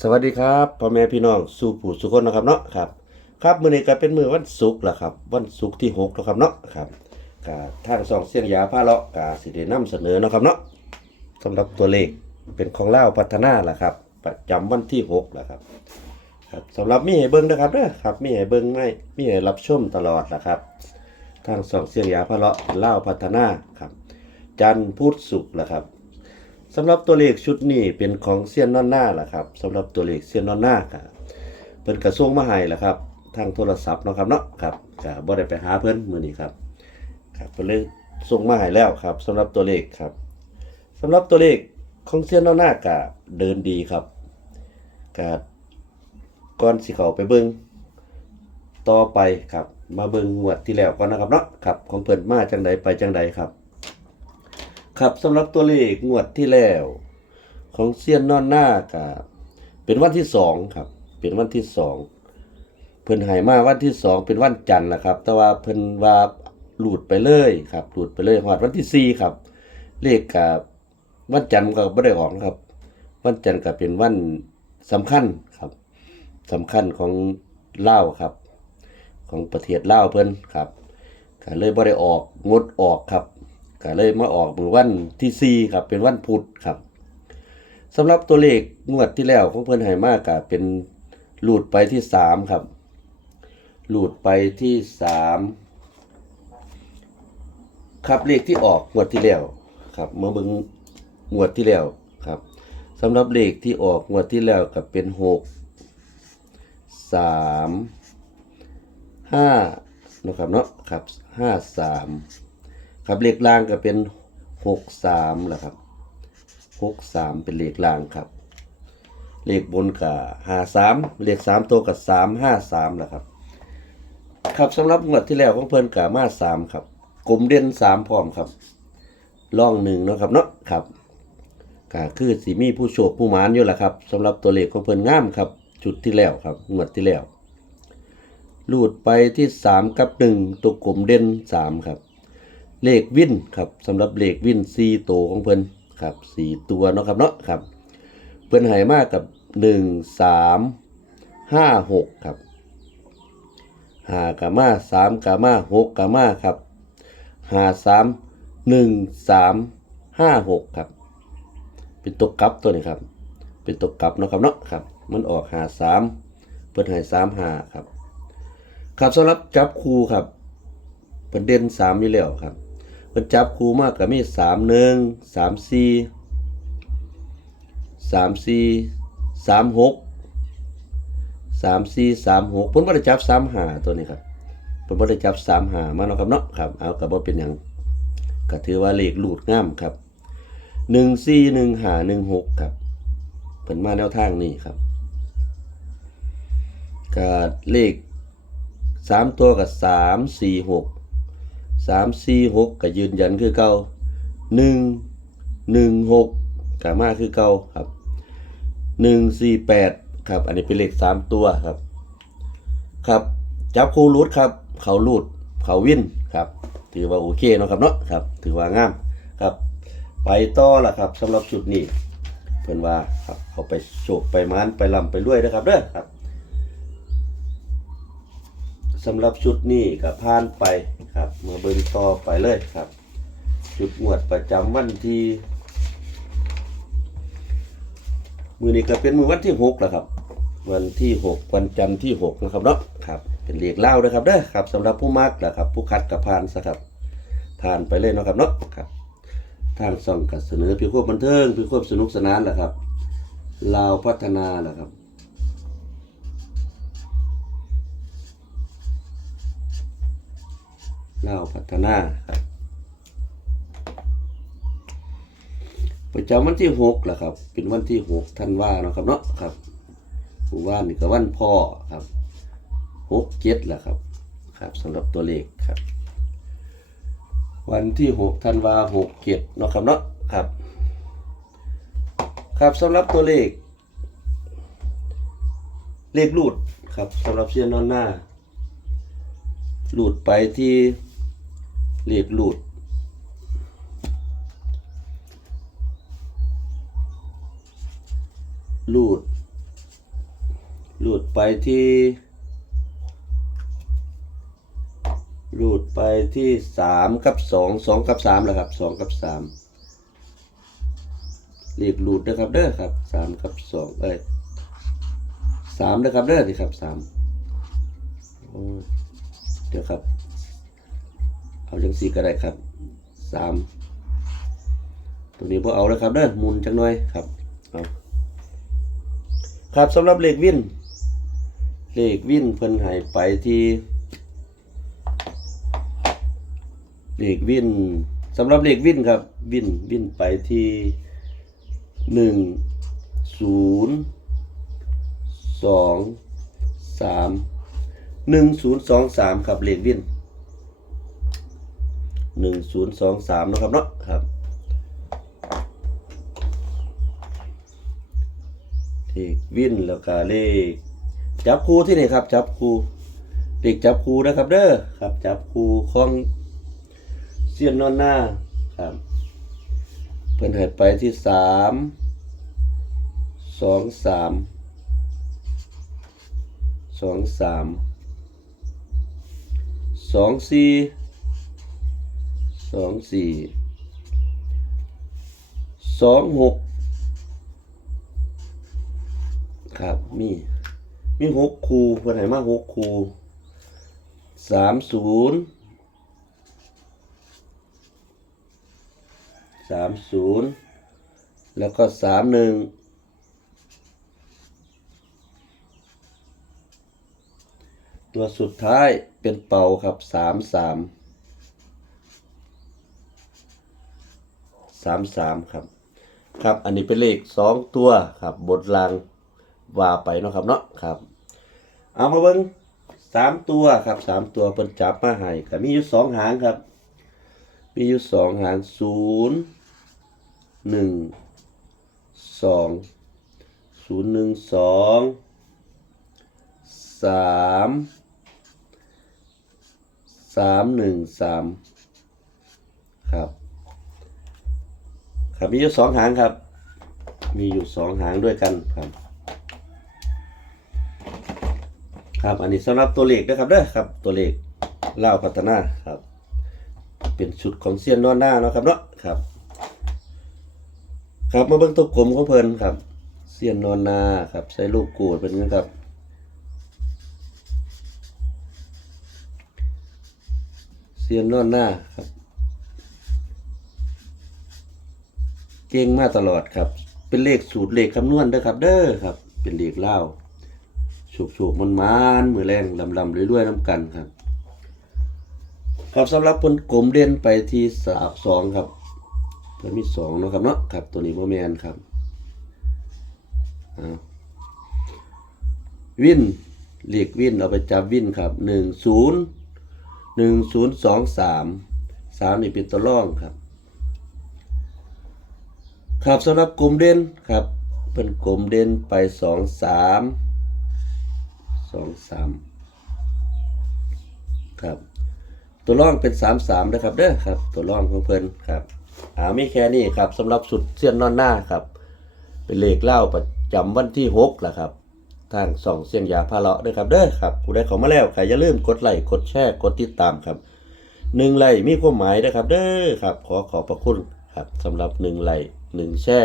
สวัสดีครับพ่อแม่พี่น้องสู่ผู้สุคนนะครับเนาะครับครับมื้อนี้ก็เป็นมื้อวันศุกร์ล้วครับ วันศุกร์ที่6แล้วครับเนาะครับก็ทางสองเสียงยาพาเลาะก็สิได้นำเสนอนะครับเนาะสำหรับตัวเลขเป็นของเลาพัฒนาล่ะครับ ประจำวันที่6ล้วครับครับสำหรับมีให้เบิ่งนะครับเด้อครับมีให้เบิ่งไม่มีให้รับชมตลอดล่ะครับ ทางสองเสียงยาพาเลาะลาพัฒนาครับ จันทร์พุธศุกร์ล่ะครับ สำหรับตัวเลขชุดนี้เป็นของเซียนนอนหน้าล่ะครับสำหรับตัวเลขเซียนนอนหน้าครับเพิ่นกระส่งมาให้ล่ะครับทางโทรศัพท์เนาะครับเนาะครับก็บ่ได้ไปหาเพิ่นมื้อนี้ครับครับเพิ่นเลยส่งมาให้แล้วครับสำหรับตัวเลขครับสำหรับตัวเลขของเซียนนอนหน้าก็เดินดีครับก็ก่อนสิเขาไปเบิ่งต่อไปครับ มาเบิ่งงวดที่แล้วก่อนนะครับเนาะครับของเพิ่นมาจังใดไปจังใดครับ ครับสำหรับตัวเลขงวดที่แล้ว ของเซียนนอนหน้ากับเป็นวันที่สองครับ เป็นวันที่สองเพิ่นหายมาวันที่สองเป็นวันจันทร์ละครับ แต่ว่าเพิ่นว่าหลุดไปเลยครับหลุดไปเลยหอดวันที่สี่ครับ เลขกับวันจันทร์ก็ไม่ได้ออกครับ วันจันทร์ก็เป็นวันสำคัญครับสำคัญของเล่าครับ ของประเทศเลาเพิ่นครับก็เลยบ่ได้ออกงดออกครับ ก็เลยมาออกมือวันที่4ครับเป็นวันพุธครับสำหรับตัวเลขงวดที่แล้วของเพิ่อนให้มากก็เป็นหลุดไปที่3ครับ หลุดไปที่3ครับเลขที่ออกงวดที่แล้วครับมาเบิ่งงวดที่แล้วครับสำหรับเลขที่ออกงวดที่แล้วก็เป็น6 3 5นะครับเนาะครับ53 ครับเลขล่างก็เป็นหกสามแหละครับหกสามเป็นเลขล่างครับ เลขบนกับห้าสามเลขสามตัวกับสามห้าสามแหละครับ ครับสำหรับงวดที่แล้วของเพิ่นกับมาสามครับกลมเด่นสามพร้อมครับล่องหนึ่งเนาะครับเนาะครับก็คือสีมีผู้โชคผู้หมานอยู่แหละครับสำหรับตัวเลขของเพิ่นงามครับ จุดที่แล้วครับงวดที่แล้วลูดไปที่สามกับหนึ่งตัวกลมเด่นสามครับ เลขวินครับสำหรับเลขวินสี่ตัวของเพิ่นครับสี่ตัวเนาะครับเนาะครับ เพิ่นให้มากกับหนึ่งสามห้าหกครับหากามาสามกามาหกกามาครับหาสามหนึ่งสามห้าหกครับ เป็นตัวกลับตัวนี้ครับ เป็นตัวกลับเนาะครับเนาะครับ มันออกหาสามเพิ่นให้สามหาครับ ครับสำหรับจับคู่ครับเป็นเด่นสามอยู่แล้วครับ มันจับคูมากกับมีสามหนึ่งสามสี่สามสี่สามหกสามสี่สามหกผมไม่ได้จับสามหาตัวนี้ครับผมไม่ได้จับสามหามาเนาะครับเนาะครับเอากับว่าเป็นอย่างก็ถือว่าเลขหลุดง่ามครับหนึ่งสี่หนึ่งหาหนึ่งหกครับเป็นมาแนวทางนี้ครับก็เลขสามตัวกับสามสี่หก สามสี่หกก็ยืนยันคือเก่าหนึ่งหนึ่งหกก็มาคือเก่าครับหนึ่งสี่แปดครับ อันนี้เป็นเลขสามตัวครับ ครับ จับคู่รูดครับ เขารูดเขาวินครับ ถือว่าโอเคเนาะครับเนาะครับ ถือว่างามครับ ไปต่อละครับสำหรับชุดนี้เพื่อนว่าครับเอาไปโฉกไปมานไปลำไปรวยนะครับเด้อครับ สำหรับชุดนี้ก็ผ่านไปครับมาเบิ่งต่อไปเลยครับ จุดงวดประจำวันที่มือนี้ก็เป็นมือวันที่หกแล้วครับ วันที่หกวันจันทร์ที่หกนะครับเนาะครับ เป็นเลขเล่าด้วยครับเด้อครับสำหรับผู้มักนะครับ ผู้คัดกับผ่านซะครับผ่านไปเลยนะครับเนาะครับทางส่องกับเสนอเพื่อความบันเทิงเพื่อความสนุกสนานแหละครับลาวพัฒนาแหละครับ เล่าพัฒนาครับ ประจำวันที่หกแหละครับ เป็นวันที่หกท่านว่าเนาะครับเนาะครับผู้ว่านี่ก็วันพ่อครับหกเจ็ดแหละครับ ครับสำหรับตัวเลขครับ วันที่หกท่านว่าหกเจ็ดเนาะครับเนาะครับ ครับสำหรับตัวเลข เลขรูดครับสำหรับเชียนนอนหน้าหลุดไปที่ เลขหลุดหลุดรูดไปที่รูดไปที่สามกับสองสองกับสามแหละครับสองกับสามเลขรูดนะครับเด้อครับสามกับสองเอ้ยสามนะครับเด้อนี่ครับสามเดี๋ยวครับ เอาจังสี่ก็ได้ครับสามตัวนี้พอเอาแล้วครับเด้อมุนจังหน่อยครับเอาครับสำหรับเลขวินเลขวินเพิ่นหายไปที่เลขวินสำหรับเลขวินครับ วินวินไปที่หนึ่งศูนย์สองสามหนึ่งศูนย์สองสามครับเลขวิน หนึ่งศูนย์สองสามนะครับเนาะครับ เลขวินแล้วก็เลข จับคู่ที่นี่ครับ จับคู่เลขจับคู่นะครับเด้อครับ จับคู่ของเสียนนอนหน้าครับเพิ่นให้ไปที่สามสองสามสองสามสองสี่ สองสี่สองหกครับมีมีหกคูเพิ่นให้มาหกคูสามศูนย์สามศูนย์แล้วก็สามหนึ่งตัวสุดท้ายเป็นเป่าครับสามสาม สามสามครับ ครับ อันนี้เป็นเลขสองตัวครับ บทลางว่าไปเนาะครับเนาะครับ เอามาเบิ้งสามตัวครับสามตัวเพิ่นจับมาให้ก็มีอยู่สองหางครับ มีอยู่สองหางศูนย์หนึ่งสองศูนย์หนึ่งสองสามสามหนึ่งสามครับ ครับมีอยู่สองหางครับ มีอยู่สองหางด้วยกันครับ ครับอันนี้สำหรับตัวเลขนะครับเด้อครับ ตัวเลขเล่าพัฒนาครับ เป็นชุดของเซียนนอนหน้าเนาะครับเนาะครับ ครับมาเบิ่งตัวกลมของเพลินครับเซียนนอนหน้าครับใส่ลูกกูดเป็นไงครับเซียนนอนหน้าครับ เก่งมาตลอดครับ เป็นเลขสูตรเลขคำนวณเด้อครับ เด้อครับ เป็นเลขเล่าวสุกๆมันมานมือแรงลำๆเรื่อยๆน้ำกันครับ ครับสำหรับเพิ่นกลมเด่นไปที่สามสองครับเพิ่นมีสองนะครับเนาะครับ ตัวนี้บ่แมนครับวินเรีกวินเอาไปจับวินครับหนึ่งศูนย์หนึ่งศูนย์สองสามสามนี่เป็นตัวร่องครับ ครับสำหรับกลุ่มเด่นครับเป็นกลุ่มเด่นไปสองสามสองสามครับตัวร่องเป็นสามสามนะครับเด้อครับ ตัวร่องของเพิ่นครับอ่ามีแค่นี้ครับสำหรับสุดเสี้ยนนอนหน้าครับ เป็นเลขเล่าประจำวันที่หกแหละครับทางส่องเสียงยาพาเลาะด้วยครับเด้อครับผู้ใดเข้ามาแล้วใครอย่าลืมกดไลค์กดแชร์กดติดตามครับหนึ่งไลค์มีความหมายนะครับเด้อครับ ขอขอบพระคุณครับสำหรับหนึ่งไลค์ หนึ่งแช่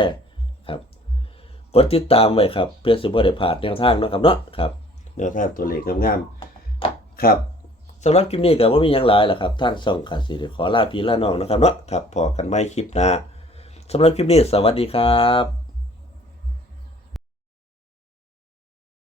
ครับกดติดตามไว้ครับ เพื่อสิบ่ได้พลาดแนวทางเนาะครับเนาะครับแนวทางตัวเลขงามๆครับสำหรับคลิปนี้ก็บ่มีอย่างหลายล่ะครับทางส่องขาสิได้ขอลาพี่ลาน้องนะครับเนาะครับพอกันไม่คลิปหน้าสำหรับคลิปนี้สวัสดีครับ